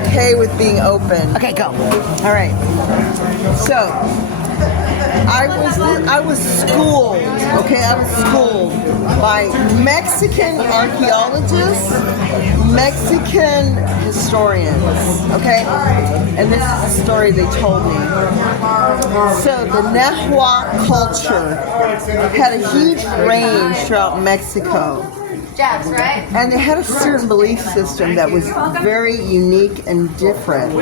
okay with being open. Okay, go. All right. So, I was schooled, okay? I was schooled by Mexican archaeologists, Mexican historians, okay? And this is the story they told me. So the Nahua culture had a huge range throughout Mexico. Jabs, right? And they had a certain belief system that was very unique and different.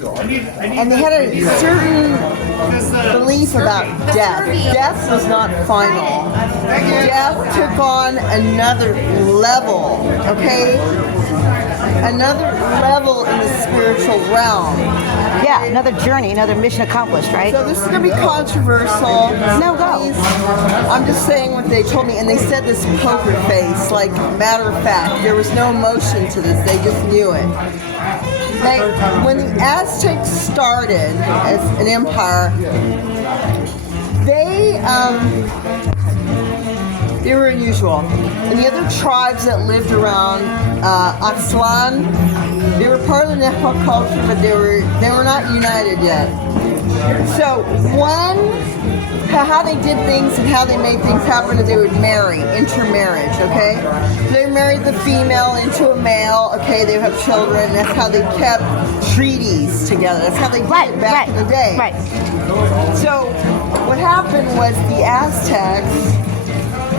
And they had a certain belief about death. Death was not final. Death took on another level, okay? Another level in the spiritual realm. Yeah, another journey, another mission accomplished, right? So this is going to be controversial. No, go. I'm just saying what they told me, and they said this poker face, like matter of fact. There was no emotion to this. They just knew it. When the Aztecs started as an empire, they were unusual. And the other tribes that lived around Aslan, they were part of the Nahua culture, but they were not united yet. So how they did things and how they made things happen is they would marry, intermarriage, okay? They married the female into a male, okay, they would have children. That's how they kept treaties together. That's how they did it back in the day. Right. So what happened was the Aztecs,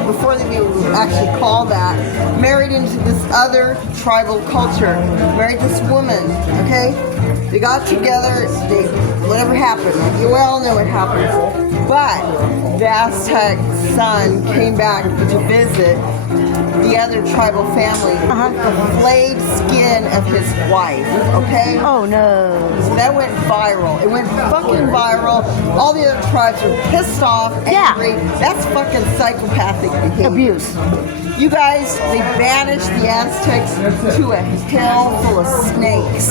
before they were actually called that, married into this other tribal culture, married this woman, okay? They got together, whatever happened, you all know what happened. But the Aztec son came back to visit the other tribal family with the flayed skin of his wife, okay? Oh no. So that went viral. It went fucking viral. All the other tribes were pissed off, angry. That's fucking psychopathic behavior. Abuse. You guys, they banished the Aztecs to a hill full of snakes.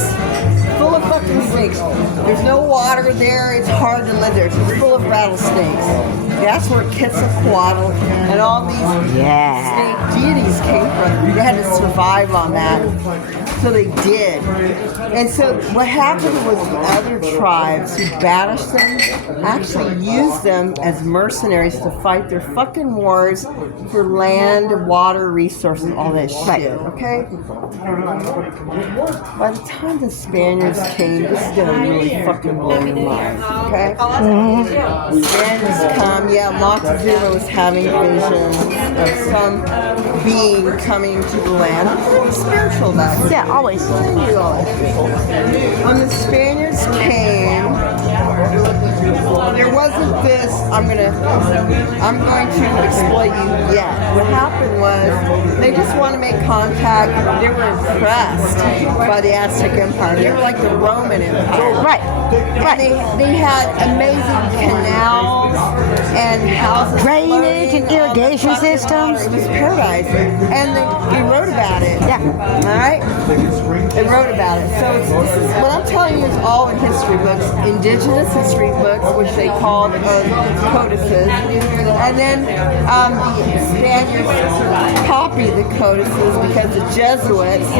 Full of fucking snakes. There's no water there. It's hard to live there. It's full of rattlesnakes. That's where Quetzalcoatl and all these snake deities came from. They had to survive on that. So they did. And so what happened was the other tribes who banished them actually used them as mercenaries to fight their fucking wars for land, water, resources, all that shit, okay? By the time the Spaniards came, this is gonna really fucking blow your mind, okay? The Spaniards come, Montezuma was having visions of some being coming to the land. It was spiritual back then. Yeah, always. When the Spaniards came, there wasn't this, I'm going to exploit you yet. What happened was, they just want to make contact. They were impressed by the Aztec Empire. They were like the Roman Empire. Right. And they had amazing canals and houses. Drainage and irrigation systems. It was paradise. And they wrote about it. Yeah. All right? They wrote about it. So this is what I'm telling you is all in history books, indigenous history books, which they called codices. And then the Spaniards copied the codices because the Jesuits,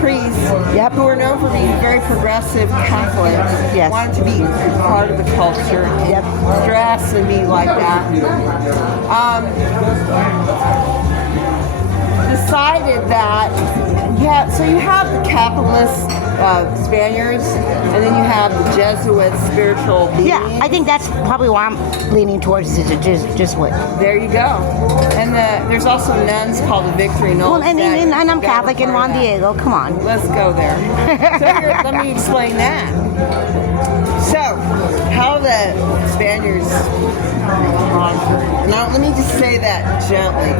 priests, who were known for being very progressive Catholics, wanted to be part of the culture, dress and be like that. Decided that, so you have the capitalist Spaniards, and then you have the Jesuit spiritual beings. Yeah, I think that's probably why I'm leaning towards is just what. There you go. And there's also nuns called the Victory Nuns. Well, and I'm Catholic in Juan Diego. Come on. Let's go there. So let me explain that. So, how the Spaniards conquered. Now, let me just say that gently.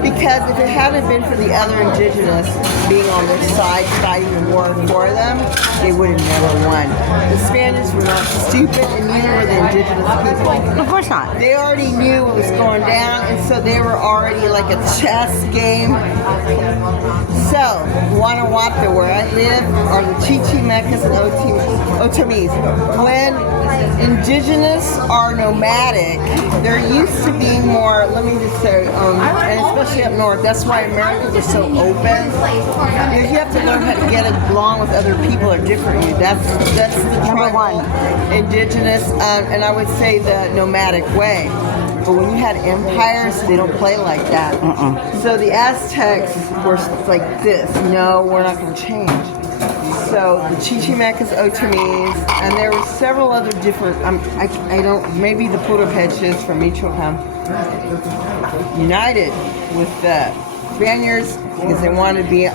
Because if it hadn't been for the other indigenous being on their side fighting the war for them, they would have never won. The Spaniards were not stupid, and neither were the indigenous people. Of course not. They already knew what was going down, and so they were already like a chess game. So, Wanawato, where I live, are the Chichimecas and Otomis. When indigenous are nomadic, they're used to being more, let me just say, and it's especially up north. That's why Americans are so open. Because you have to learn how to get along with other people that are different than you. That's the Number tribal, one. indigenous, and I would say the nomadic way. But when you had empires, they don't play like that. So the Aztecs were like this. No, we're not going to change. So the Chichimecas, Otomis, and there were several other different. I don't. Maybe the Purepeches from Michoacan united with the Spaniards because they wanted to be.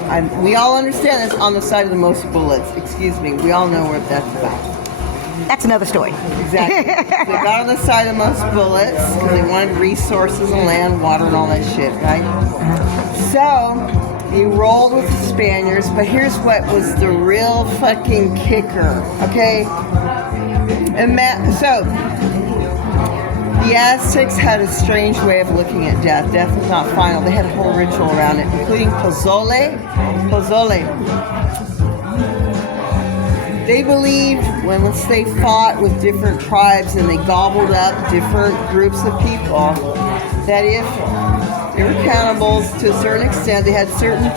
We all understand this on the side of the most bullets. Excuse me. We all know what that's about. That's another story. Exactly. They got on the side of the most bullets because they wanted resources and land, water, and all that shit, right? So he rolled with the Spaniards, but here's what was the real fucking kicker, okay? So the Aztecs had a strange way of looking at death. Death was not final. They had a whole ritual around it, including pozole. They believed once they fought with different tribes and they gobbled up different groups of people, that if they were cannibals to a certain extent, they had certain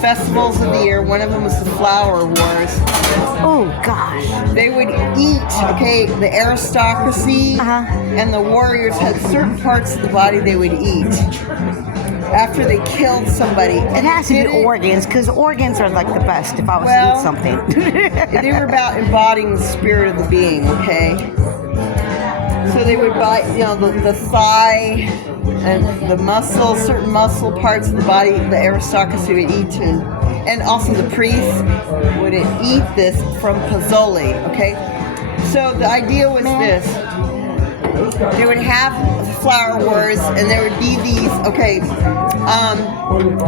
festivals of the year. One of them was the Flower Wars. Oh, gosh. They would eat, okay, the aristocracy and the warriors had certain parts of the body they would eat after they killed somebody. It has to be organs, because organs are like the best if I was to eat something. They were about embodying the spirit of the being, okay? So they would buy, the thigh and the muscle, certain muscle parts of the body, the aristocracy would eat too. And also the priests would eat this from pozole, okay? So the idea was this. They would have flower wars, and there would be these, okay,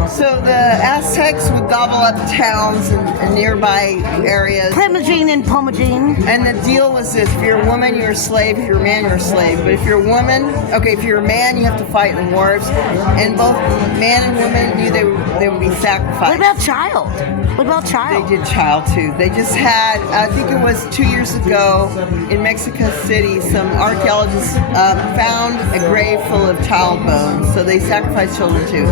so the Aztecs would gobble up towns and nearby areas. Primogene and Pomegene. And the deal was this: if you're a woman, you're a slave. If you're a man, you're a slave. But if you're a woman, okay, if you're a man, you have to fight in wars. And both man and woman knew they would be sacrificed. What about child? They did child too. They just had, I think it was 2 years ago in Mexico City, some archaeologists found a grave full of child bones. So they sacrificed children too.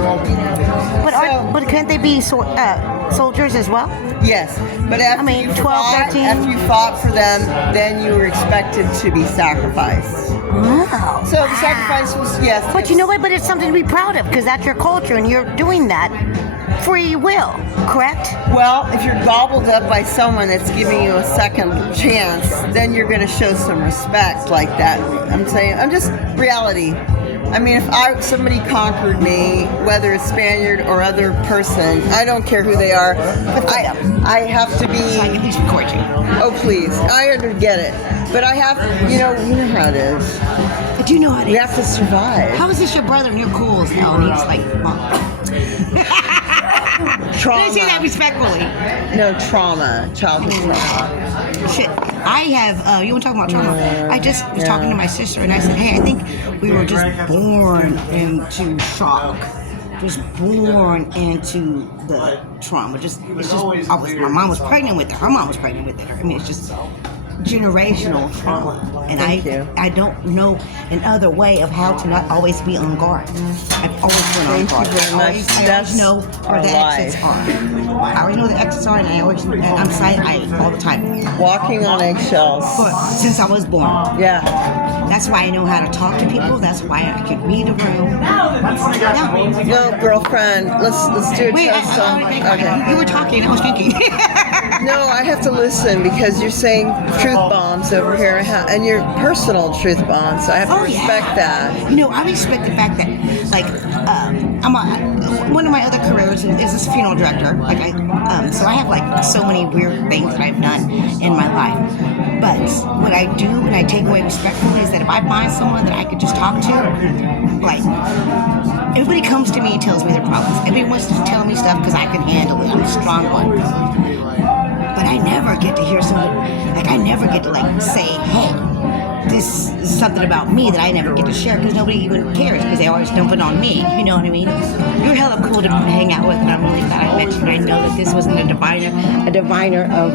But can't they be soldiers as well? Yes, but after you 13. fought for them, then you were expected to be sacrificed. Wow. So the sacrifice was, yes. But you know what? But it's something to be proud of, because that's your culture, and you're doing that free will, correct? Well, if you're gobbled up by someone that's giving you a second chance, then you're going to show some respect like that. I'm just reality. I mean, if somebody conquered me, whether it's Spaniard or other person, I don't care who they are. I have to be. So I can at least record you. Oh please, I get it, but I have. You know how it is. I do know how it is. You have to survive. How is this your brother and you're cool as hell? And he's like, Mom. Trauma. Did I say that respectfully? No, trauma. Childhood trauma. Shit. I have, you want to talk about trauma? I just was talking to my sister and I said, hey, I think we were just born into shock. Just born into the trauma. My mom was pregnant with her. Her mom was pregnant with her. I mean, it's just generational trauma. And I don't know an other way of how to not always be on guard. I've always been on guard. Thank you very much. I always know where the exits are. I always know the exits are, and I'm silent all the time. Walking on eggshells. Since I was born. Yeah. That's why I know how to talk to people. That's why I can read a room. Yeah. No, girlfriend. Let's do a toast on. Okay. You were talking. I was thinking. No, I have to listen because you're saying truth bombs over here, and your personal truth bombs. So I have to respect that. You know, I respect the fact that, like, one of my other careers is as a funeral director. Like, so I have like so many weird things that I've done in my life. But what I do and I take away respectfully is that if I find someone that I could just talk to, like, everybody comes to me and tells me their problems. Everybody wants to tell me stuff because I can handle it. I'm a strong one. But I never get to hear something, like, I never get to, like, say, hey, this is something about me that I never get to share because nobody even cares because they always dump it on me. You know what I mean? You're hella cool to hang out with, and I'm really glad I met you. And I know that this wasn't a diviner of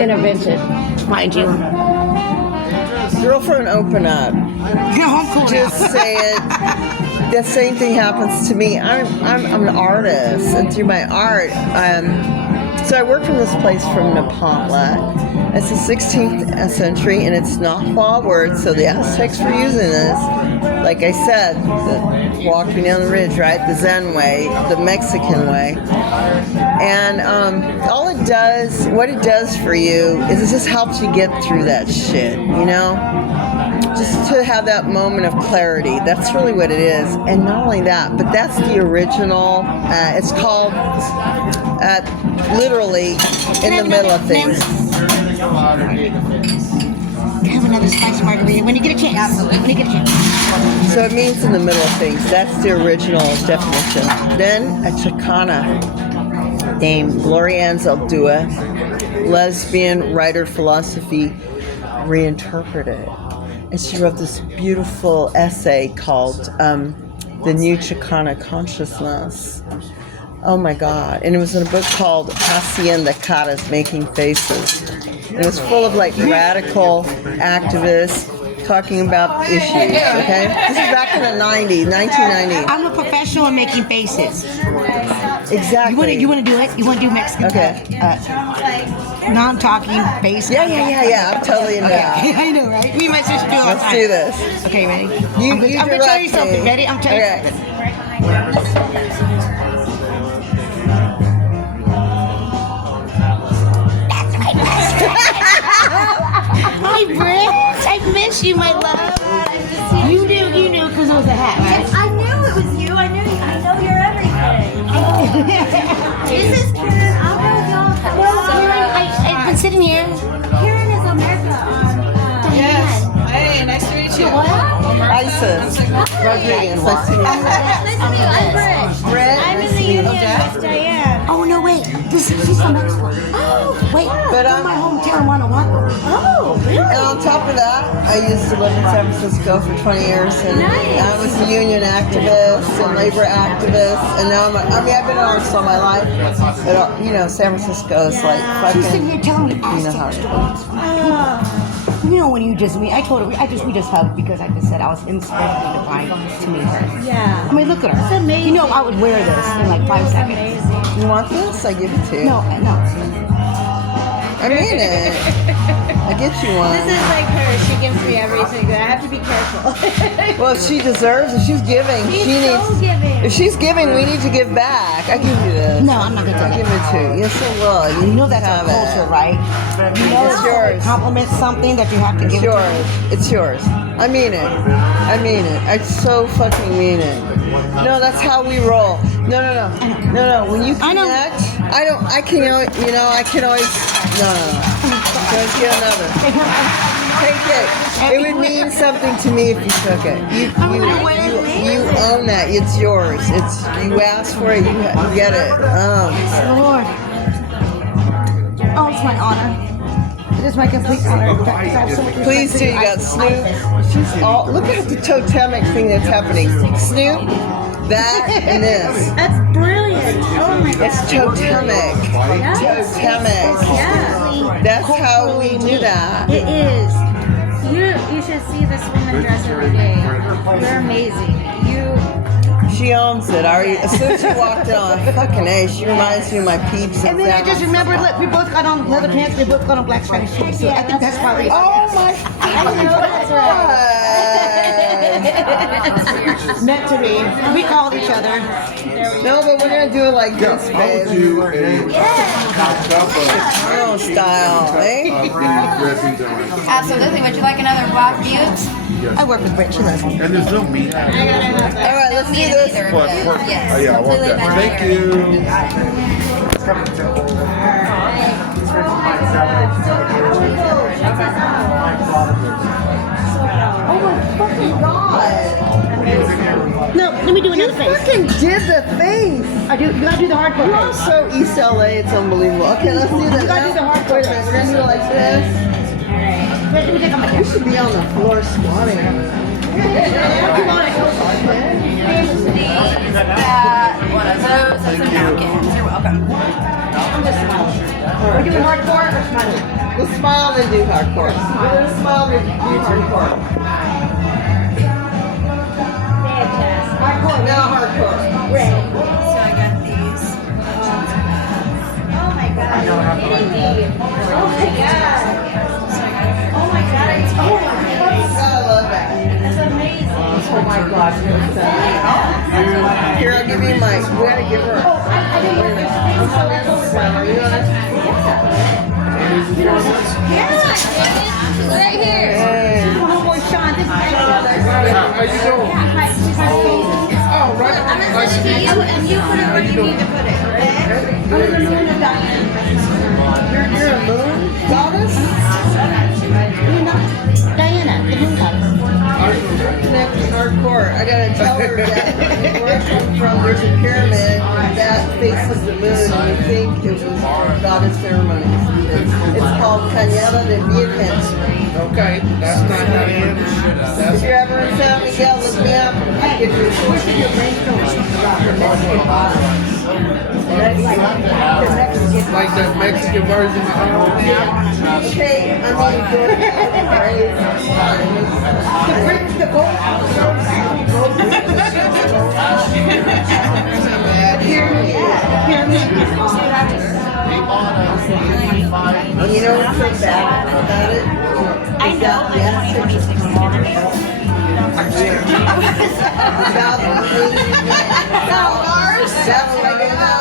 intervention, mind you. Girlfriend, open up. I'm cool Just now. say it. the same thing happens to me. I'm an artist, and through my art, so I work from this place from Nepantla. It's the 16th century, and it's Nahua words, so the Aztecs were using this. Like I said, walking down the ridge, right? The Zen way, the Mexican way. And all it does, what it does for you, is it just helps you get through that shit, you know? Just to have that moment of clarity. That's really what it is. And not only that, but that's the original. It's called, literally, in the middle of things. Have another spicy margarita when you get a chance. Absolutely. When you get a chance. So it means in the middle of things. That's the original definition. Then a Chicana named Gloria Ann Zaldúa, lesbian writer, philosophy, reinterpreted. And she wrote this beautiful essay called The New Chicana Consciousness. Oh my God. And it was in a book called Hacienda Caras, Making Faces. And it was full of like radical activists talking about issues, okay? This is back in the 90s, 1990s. I'm a professional in making faces. Exactly. You want to do it? You want to do Mexican? Okay. Non-talking face. Yeah. I'm totally into that. I know, right? We might just do it all the Let's time. do this. Okay, ready? You I'm going to tell you something. Ready? I'm telling you something. Hi, Britt. I miss you, my love. You knew, because it was a hat, right? I knew it was you. I know you're everything. This is Karen. I'll go with y'all. I've been sitting here. Karen is America on Yes. Hey, nice to meet you. Isis Rodriguez. Nice to meet you. Nice to meet you. I'm Britt. Brett, I'm nice in to the meet you. union with Diane. Oh, no, wait. She's from Mexico. Oh, wait. But from my hometown, wanawato. Oh, really? And on top of that, I used to live in San Francisco for 20 years, and Nice. I was a union activist and labor activist, and now I've been an artist all my life, but San Francisco is like She's sitting fucking, here telling me, you know how it is. you know, when you just meet, I told her, we just hugged because I just said I was incredibly divine to meet her. Yeah. I mean, look at her. That's amazing. You know, I would wear this in like 5 seconds. You want this? I give it to you. No. I mean it. I get you one. This is like her. She gives me everything. I have to be careful. Well, she deserves it. She's giving. She's She so needs. giving. If she's giving, we need to give back. I give you this. No, I'm not going to I'll do give that. it to you. Yes, I will. You know that's have our culture, it. right? You know It's it's yours. compliment something that you have to It's give yours. It's yours. I mean it. I mean it. I so fucking mean it. No, that's how we roll. No. When you I know. connect, I can always. No. You can always get another. Take it. It would mean something to me if you took it. You own that. It's yours. You asked for it. You get it. Lord. Oh, it's my honor. It is my complete honor. In fact, I have so much respect Please for do. You got Snoop. She's all. Look at the totemic thing that's happening. Snoop, that, and this. That's brilliant. Oh my god. It's totemic. Totemic. Yeah. That's how we do that. It is. You should see this woman dress every day. You're amazing. She owns it. As soon as she walked on, fucking A, she reminds me of my peeps. And then I just remembered, look, we both got on leather pants, we both got on black Spanish shoes. So I think that's probably. Oh my That's God. Meant to be. We called each other. No, but we're gonna do it like this, I would babe. do a cup Chicano style, eh? dressings and rice. Absolutely. Would you like another black butte? I work with Britt, she loves me. And there's no meat. All right, let's do this. What? Yes. Oh, yeah, I want that. Thank you. Oh my fucking God. No, let me do another face. Fucking did the face. You gotta do the hardcore You are face. so East LA, it's unbelievable. Okay, let's do that. You gotta do the hard Wait a minute, we're gonna do it like this. Wait, let me take off my We cap. should be on the floor squatting. One of those and some napkins. You're welcome. We're doing hardcore or smiling? Let's smile and do hardcore. Let's smile and do hardcore. fantastic. Hardcore Now hardcore. So I got these. Oh my god, you're kidding me. Oh my god. Oh my god, I told you. I love that. That's amazing. Oh my God. Here, I'll give you my. We gotta give her. Oh, I didn't know this. Are you on it? Yeah, right here. Hey. Homeboy Sean, this is my How you doing? Oh, right. I'm gonna send it to you, and you put it where you need to put it, okay? You're a moon goddess? Diana, the moon goddess. Connected hardcore. I gotta tell her that where I come from, there's a pyramid that faces the moon, and we think it was goddess ceremonies. It's called Cañada de Virgen. Okay, that's not Diana. If you're ever in San Miguel, look me up. I'll give you a push of your brainstorm about the Mexican goddess. Like that Mexican version of Okay, I mean, the gold. And you know what's so bad about it? I know that 2026 is gonna be Without the Mars. That's what I know.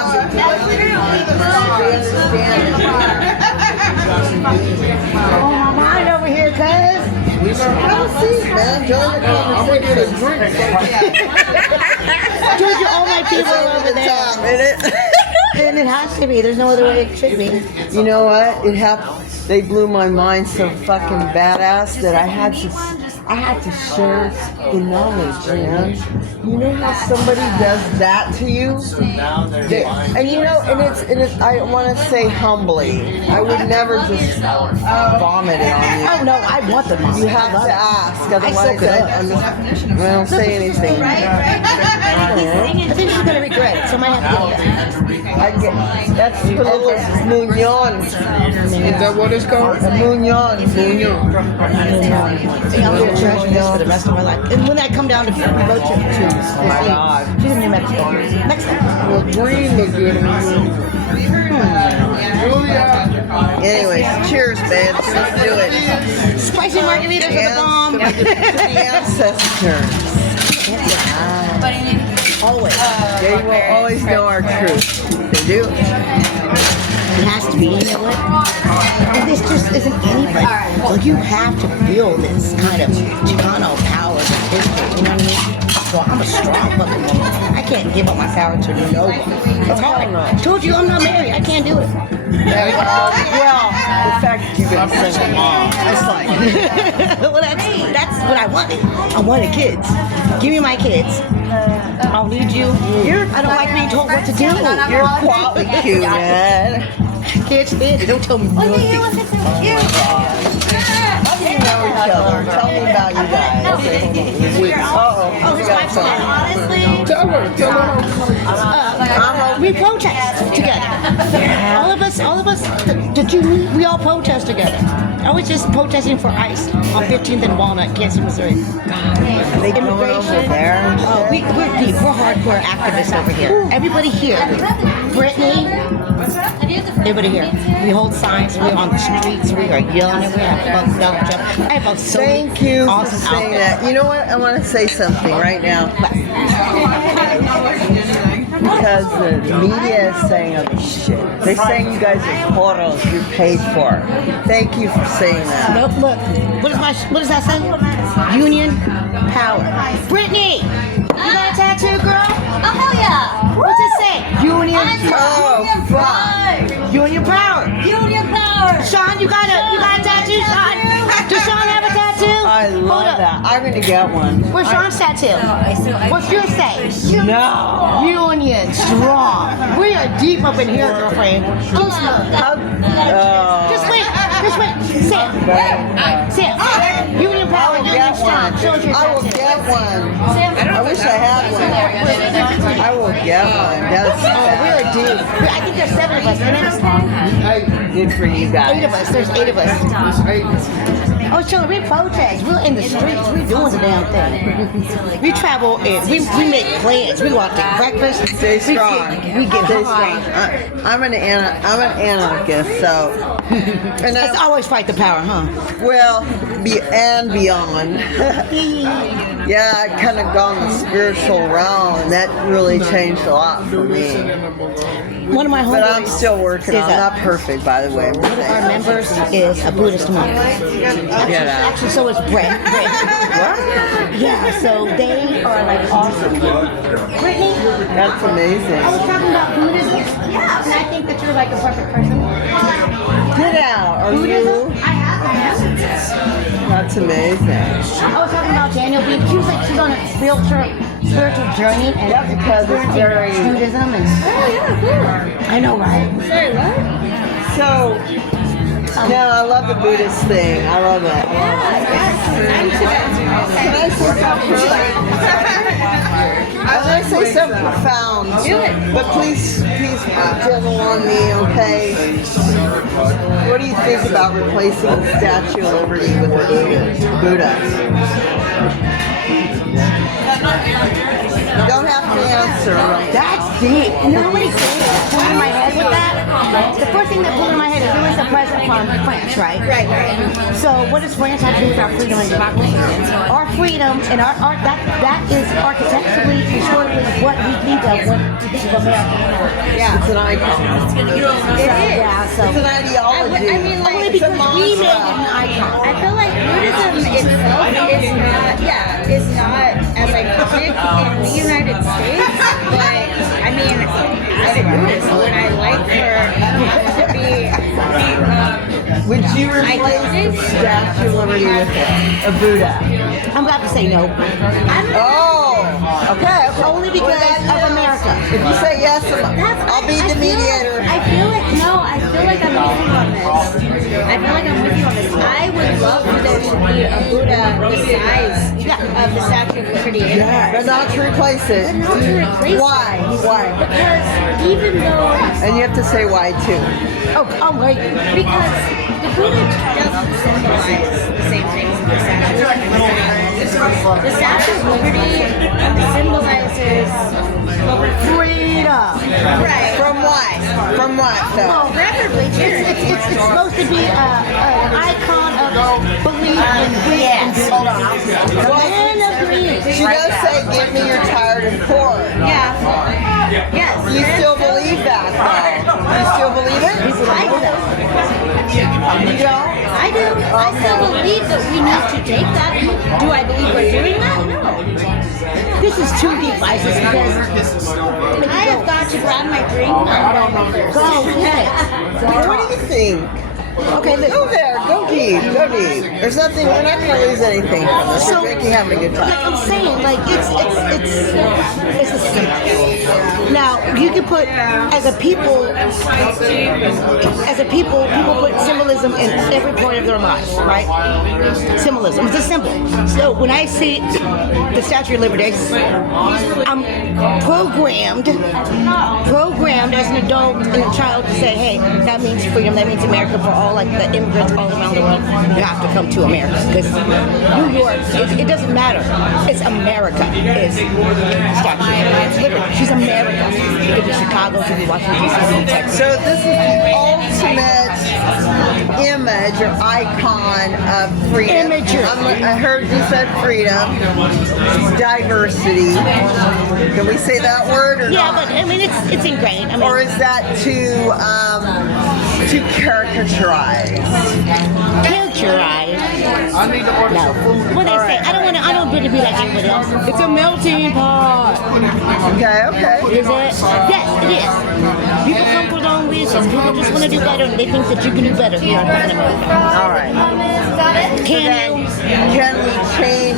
Oh, my mind over here, cuz. Have a seat, man. Join the I'm gonna get a drink. Georgia, all my people are over there. top, ain't it? And it has to be. There's no other way it should be. You know what? It happened. They blew my mind so fucking badass that I had to share the knowledge, man. You know how somebody does that to you? And you know, and it's I want to say humbly. I would never just vomit it on you. Oh, no, I want the mom. You have to ask, otherwise I don't say anything. I think she's gonna regret it, so I might have to get it. I get that's a little mignon. Is that what it's called? A mignon. I'm gonna treasure this for the rest of my life. And when I come down to road trip to my God. she's in New Mexico. Mexico. Well, green look good on you. Julia. Anyways, cheers, man. Let's do it. Spicy margaritas are the bomb. To the ancestors. Always. They will always know our truth. They do. It has to be, you know what? And this just isn't anybody. Well, you have to feel this kind of Chicano power and history, you know what I mean? So I'm a strong fucking woman. I can't give up my power to no one. It's hard. I told you I'm not married. I can't do it. Well, the fact that you've been a single mom, it's like, Well, that's what I wanted. I wanted kids. Give me my kids. I'll need you. I don't like being told what to do. you're quality cute, man. Kids, don't tell me nothing. How do you know each other? Tell me about you guys. Uh-oh. His wife's dead. Honestly, Tell her. We protest together. All of us. Did you? We all protest together. I was just protesting for ICE on 15th and Walnut, Kansas, Missouri. Are they going over there? Oh, we're deep. We're hardcore activists over here. Everybody here. Brittany. Everybody here. We hold signs. We're on the streets. We are yelling. We have about dump jump. I have so many Thank you for awesome saying outfits. that. You know what? I want to say something right now. Because the media is saying other shit. They're saying you guys are portals, you're paid for. Thank you for saying that. Nope, look. What does that say? Union power. Brittany! You got a tattoo, girl? oh hell yeah! What's it say? Union Oh, fuck. Union power. Union power! Sean, you got a tattoo, Sean? Does Sean have a tattoo? I Hold love up. that. I'm going to get one. Where's Sean's tattoo? What's yours say? No. Union strong. We are deep up in here, girlfriend. Just wait. Say it. Say it. Union I power, will union get strong. one. Show us your I will tattoo. get one. I wish I had one. I will get one. That's We are deep. I think there's 7 of us, isn't it? good for you 8 guys. of us. There's 8 of us. Oh, so we protest. We're in the streets. We're doing the damn thing. We travel and we make plans. We go out to breakfast. Stay strong. We get Stay high. strong. I'm an anarchist, so. And Let's always fight the power, huh? well, and beyond. Yeah, I kind of gone the spiritual realm, and that really changed a lot for me. One of my But I'm homeboys still working is on. I'm not perfect, by the way. one of our members is a Buddhist monk. Get out. Actually, so is Brett. Yeah, so they are like awesome. Brittany, That's amazing. I was talking about Buddhism. Yeah. And I think that you're like a perfect person. Get out. Are Buddhism? you? I have. That's amazing. I was talking about Daniel being, she was like, she's on a spiritual journey and Yeah, because it's very. Buddhism and I know, right? Sorry, what? So, no, I love the Buddhist thing. I love it. I'm Tibetan. Can I say something? I'm going to say something profound. Do it. But please gentle on me, okay? What do you think about replacing the Statue of Liberty with a Buddha? You don't have to answer. That's deep. You know how many things that flew in my head with that? The first thing that flew in my head is who is the president from France, right? Right. So what does France have to do with our freedom and democracy? Our freedom and our art, that is architecturally, historically what we think of when we think of America. Yeah. It's an icon. It is. Yeah, so It's an ideology. I mean, like, only it's a because we made it an mantra. icon. I feel like Buddhism itself is not as iconic in the United States, but I mean, as a Buddhist, would I like for to be Would you replace the Statue of Liberty with a Buddha? I'm about to say no. Oh, okay. Only because of America. If you say yes, I'll be the mediator. I feel like I'm with you on this. I feel like I'm with you on this. I would love for there to be a Buddha the size of the Statue of Liberty in But Paris. not to replace it. But not to replace it. Why? Why? Because even though And you have to say why too. Oh wait. because the Buddha doesn't symbolize the same things as the Statue of Liberty. The Statue of Liberty symbolizes Freedom. right. From what? From what though? Preferably charity. It's supposed to be an icon of belief and greed. Hold on. Man of greed. She does say, give me your tired and poor. Yeah. Yes. You still believe that though? You still believe it? I do. You don't? I do. I still believe that we need to take that. Do I believe we're doing that? No. This is too deep, Isis, because I have got to grab my drink and go home first. go get it. What do you think? Okay, Go listen. there, go deep, go deep. There's nothing, we're not going to lose anything from this. So- We're making having a good Like time. I'm saying, like it's a symbol. Now you can put as a people, people put symbolism in every point of their lives, right? Symbolism. It's a symbol. So when I see the Statue of Liberty, I'm programmed as an adult and a child to say, hey, that means freedom. That means America for all, like the immigrants all around the world. You have to come to America because New York. It doesn't matter. It's America. It's Statue of Liberty. She's America. It could be Chicago, it could be Washington D.C., it could be Texas. So this is the ultimate image or icon of freedom. Imagery. I heard you said freedom, diversity. Can we say that word or Yeah, not? but I mean it's ingrained. I mean, Or is that too caricaturize? characterized. No. What they say? I don't want to be like everybody else. It's a melting pot. Okay. Is it? Yes, it is. People come for their own reasons. People just want to do better, and they think that you can do better here in America. All right. Can you? Can we change?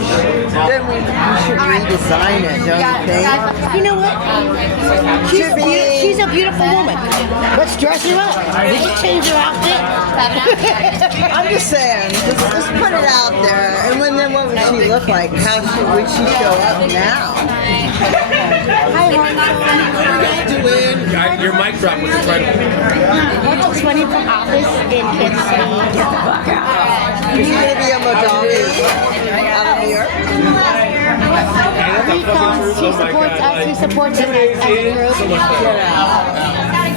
Then we should redesign it, don't you think? You know what? She's a beautiful woman. Let's dress her up. We can change her outfit. I'm just saying, just put it out there. And then what would she look like? How would she show up now? Your mic drop was incredible. What's funny from Office in Kansas City? Get the fuck out. Is he going to be a Madonna out of New York? She supports us. She supports us as a group.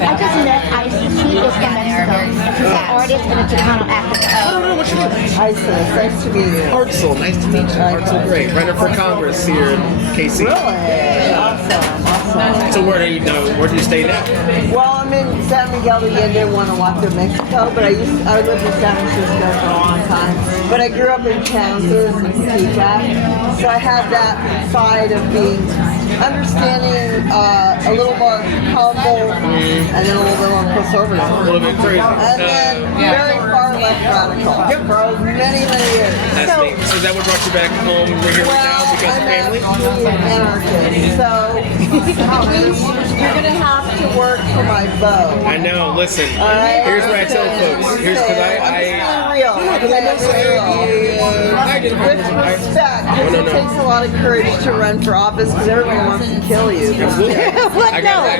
I just met Isis. She is from Mexico. And she's an artist and a Chicano activist. What's your name? Isis, nice to meet you. Hartzell, nice to meet you. Hartzell, great. Running for Congress here in KC. Really? Awesome. So where do you stay now? Well, I'm in San Miguel de Allende, Wanawato, Mexico, but I lived in San Francisco for a long time. But I grew up in Kansas and Topeka, so I had that side of being understanding a little more humble and then a little bit more conservative. A little bit crazy. And then very far left radical for many, many years. That's neat. So is that what brought you back home? We're here now because of family? I'm an anarchist, so at least you're going to have to work for my vote. I know. Listen, Alright? here's what I tell folks. Here's because I'm I just being real. With respect, because it takes a lot of courage to run for office because everybody wants to kill you. I got a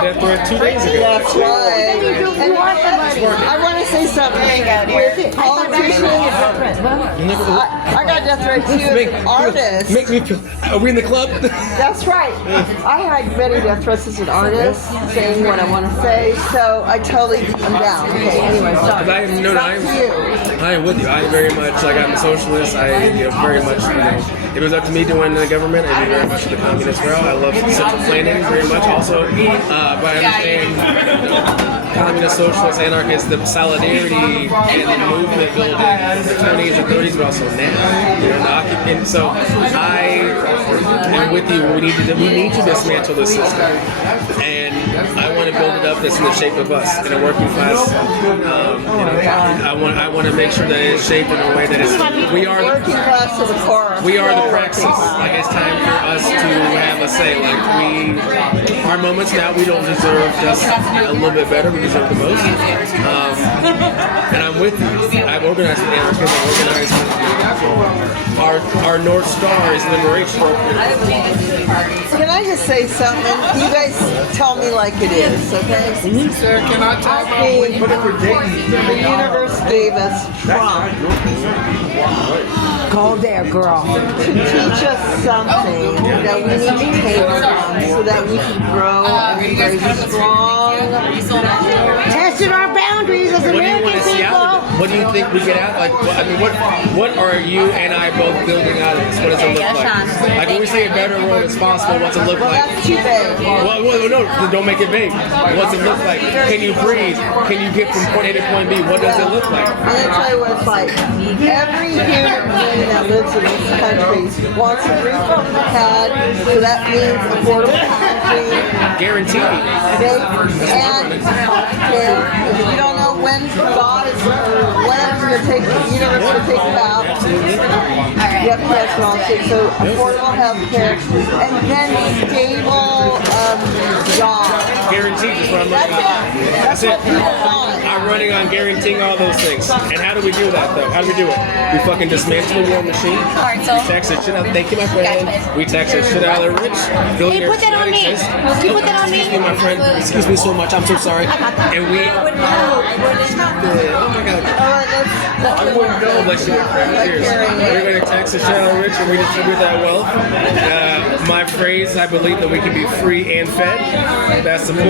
death threat 2 days ago. That's right. And I want to say something. With politicians, I got a death threat too as an artist. Make me feel. Are we in the club? That's right. I had many death threats as an artist, saying what I want to say. So I'm down. Okay. Anyway, sorry. I am no, I am with you. I very much I'm a socialist. I very much if it was up to me to win the government, I'd be very much in the communist route. I love central planning very much also, but I understand communist, socialist, anarchist, the solidarity and the movement building in the 20s and 30s, but also now. And so I am with you. We need to dismantle the system, and I want to build it up that's in the shape of us in a working class. I want to make sure that it is shaped in a way that is. We are working class to the core. We are the praxis. It's time for us to have a say. Our moments now, we don't deserve just a little bit better. We deserve the most. And I'm with you. I've organized with anarchists. I've organized with our North Star is liberation. Can I just say something? You guys tell me like it is, okay? Sir, can I talk The universe gave us Trump. Go there, girl. To teach us something that we need to take from so that we can grow and be very strong. Tested our boundaries as What do you want American to see out of people. it? What do you think we get out? What are you and I both building out of this? What does it look like? When we say a better world is possible, what's it look Well, like? that's too vague. Well, no, don't make it vague. What's it look like? Can you breathe? Can you get from point A to point B? What does it look like? I'm going to tell you what it's like. Every human being that lives in this country wants a roof over their head, so that means affordable housing, Guaranteed. and healthcare. If you don't know when God is, or whenever you're taking, the universe will take you out, you have to catch it all. So affordable healthcare, and then stable jobs. Guaranteed is what I'm looking at. That's what people want. I'm running on guaranteeing all those things. And how do we do that, though? How do we do it? We fucking dismantle the war machine. We tax the shit out. Thank you, my friend. We tax the shit out of the rich. Hey, put that on me. Can you put that on me? Excuse me, my friend. Excuse me so much. I'm so sorry. And we. Stop it. Oh my god. All right, let's Bless you, my friend. Cheers. We're going to tax the shit out of the rich and redistribute that wealth. My phrase, I believe that we can be free and fed. That's the point.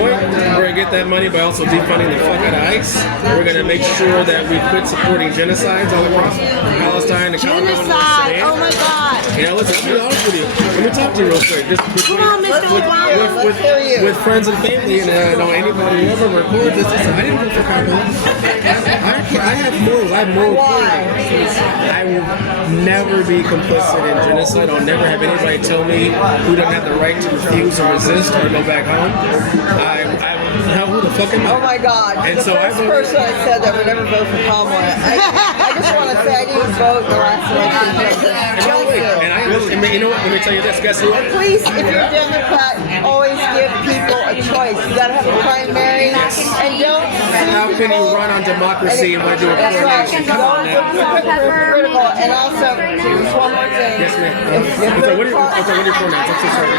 We're going to get that money by also defunding the fuck out of ICE. We're going to make sure that we quit supporting genocides all across Palestine, the Congo, and Genocide. Sudan. Oh my God. Listen, to be honest with you, let me talk to you real quick. Just Come on, Mr. Obama. with friends and family, and anybody who ever records this, listen, I didn't vote for Congo. I have moral authority. I will never be complicit in genocide. I'll never have anybody tell me who doesn't have the right to refuse or resist or go back home. Who the fuck am I? Oh my God! And The so first person I said that would never vote for Kamala. I just want to say I didn't vote in the last election. And you know what? Let me tell you this. Guess who? Please, if you're a Democrat, always give people a choice. You gotta have a primary, and don't. How can you run on democracy and want to do a coronation? Come on now. Critical. And also, just one more thing. Yes, ma'am. What are your pronouns? I'm so sorry.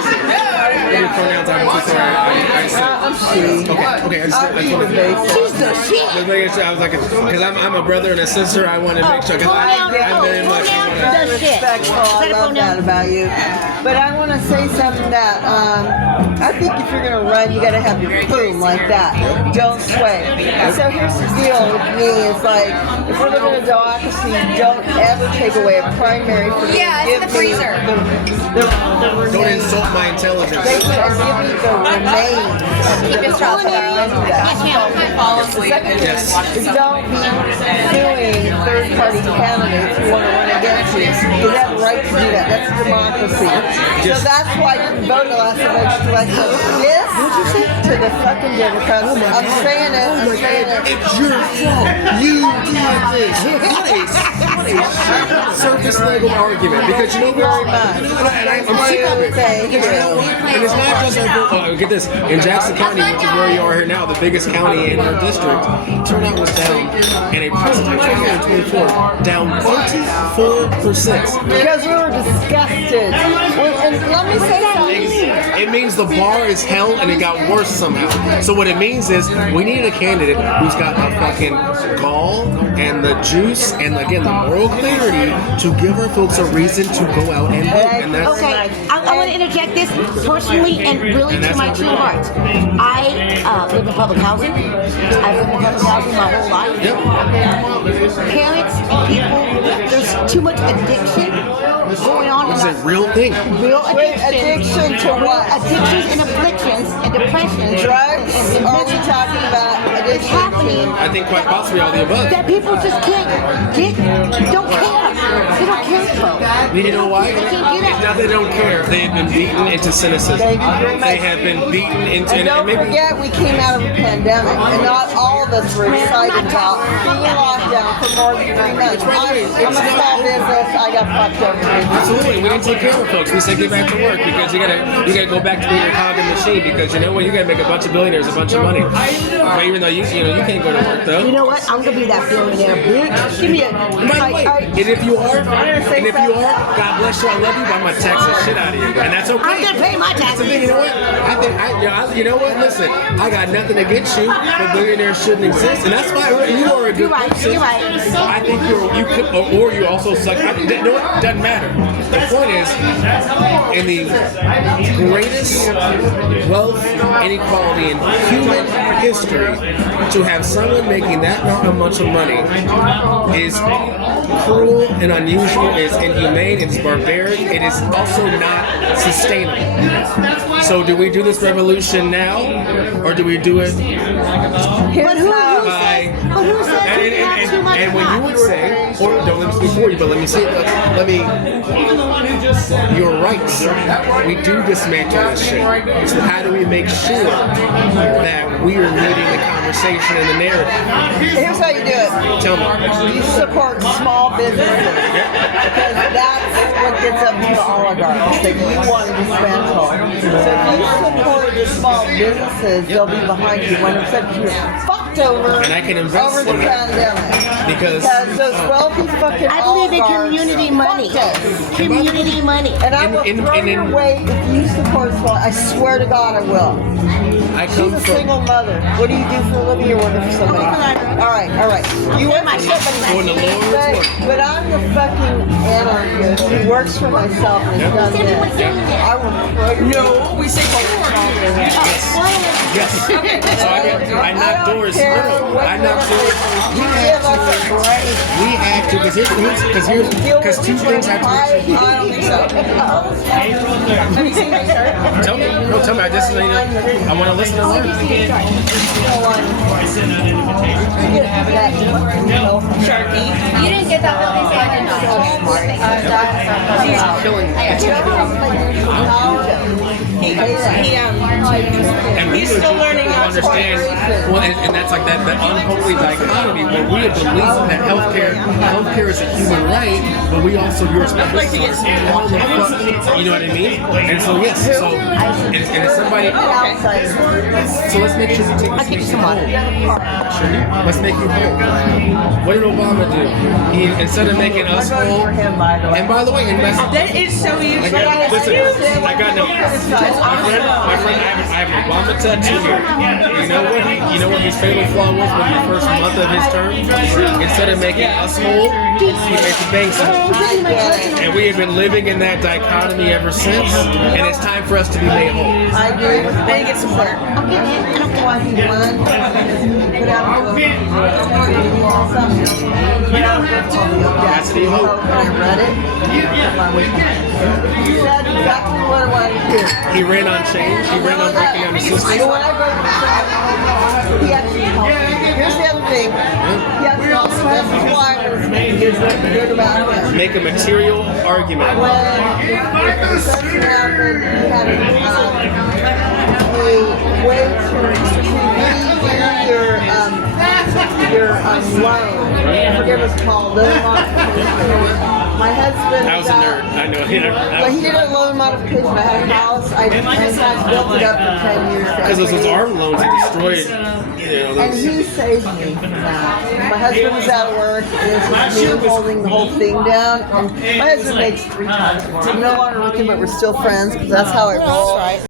your pronouns? I'm so sorry. I said. I'm she. Okay. I just want to. She's the shit. I was like, because I'm a brother and a sister. I want to make sure. Because I'm very much. The shit. Respectful. I love that about you. But I want to say something that I think if you're gonna run, you gotta have your boom like that. Don't sway. And so here's the deal with me: it's like if we're living in a democracy, don't ever take away a primary for me. Yeah, it's in the freezer. Don't insult my intelligence. They can give me the remains. Keep it strong. The second thing is don't be suing third-party candidates who want to run against you. You have the right to do that. That's democracy. So that's why you can vote in the last election. Yes, to the fucking Democrats. I'm saying it. I'm saying it. It's your fault. You did this. What a surface level argument. Because you know what? I'm sick of it. And it's not just our vote. Oh, get this. In Jackson County, which is where you are here now, the biggest county in our district, turnout was down in a presidential year in 2024, down 24%. Because we were disgusted. And let me say something. It means the bar is held and it got worse somehow. So what it means is we need a candidate who's got the fucking gall and the juice and again the moral clarity to give our folks a reason to go out and vote. And that's Okay, I want to interject this personally and really to my true heart. I live in public housing. I've lived in public housing my whole life. Parents, people, there's too much addiction going on. It's a real thing. Real Wait, addiction. addiction to what? Addictions and afflictions and depressions. Drugs? And Are we talking about it's addiction? happening. I think quite possibly all the above. That people just can't don't care. They don't care, folks. You know why? They can't get It's it. not they don't care. They have been beaten into cynicism. Thank you very much. They have been beaten into And don't maybe forget, we came out of a pandemic, and not all of us were excited about being locked down for more than 3 months. I'm a small business. I got fucked over. absolutely. We didn't take care of folks. We said get back to work because you gotta go back to being a cog in the machine because you know what, you gotta make a bunch of billionaires a bunch of money. But even though you can't go to work though. You know what? I'm gonna be that billionaire, bitch. Give me a. By the way, and if you are, God bless you, I love you, but I'm gonna tax the shit out of you, and that's okay. I'm gonna pay my taxes. You know what? You know what? Listen, I got nothing against you, but billionaires shouldn't exist, and that's why you are a good person. You're right. I think you could, or you also suck. You know what? Doesn't matter. The point is, in the greatest wealth inequality in human history, to have someone making that much of money is cruel and unusual. It's inhumane. It's barbaric. It is also not sustainable. So, do we do this revolution now, or do we do it? But who says you have too much And when you would say, or don't let me speak for you, but let me say, you're right. We do dismantle this shit. So how do we make sure that we are leading the conversation and the narrative? Here's how you do it. Tell me. You support small businesses because that's what gets up to the oligarchs that you want to dismantle. So if you support the small businesses, they'll be behind you when it's up to you. Fucked over And I can invest over the in it. pandemic. Because those wealthy fucking I believe in oligarchs community money. fucked us. Community money. And I will throw your weight if you support small. I swear to God, I will. I She's come a from single mother. What do you do for a living? You're working for somebody. All right. You work for somebody. When the Lord's work. But I'm the fucking anarchist who works for myself and has done this. I will throw your No, we say Yes. So I knock doors. I knock doors. We have to, because two things have to be. I don't think so. Have you seen my shirt? Tell me. No, tell me. I want to listen and learn. Sharky. You didn't get that one. And He's still learning how to understand. Well, and that's like that unholy dichotomy where we belief that healthcare is a human right, but we also you're supposed to get all the fuck, you know what I mean? And so yes, so and it's somebody. So let's make sure we take this nation home. Let's make you whole. What did Obama do? He instead of making us whole, and by the way, and That is so useful. listen, I got no. My friend, I have an Obama tattoo here. You know what his fatal flaw was when the first month of his term? Instead of making us whole, he made the banks whole. And we have been living in that dichotomy ever since. And it's time for us to be made whole. I agree with Then get support. I'll give you. I don't care. why he won. Put out That's the hope. When I read it, he said exactly what I wanted to do. He ran on change. He ran on breaking down the system. So when I wrote this, he actually helped me. Here's the other thing. He actually helped me. This is why I was good about him. Make a material argument. When the recession happened, he had a way to your loan. I forget what it's called. Loan modification. My husband. I was a nerd. I know. Well, he did a loan modification. I had a house. I built it up for 10 years. Because those was arm loans. He destroyed. And he saved me from that. My husband was out of work, and it was just me holding the whole thing down. And my husband makes 3 times more. I'm no longer with him, but we're still friends because that's how I roll.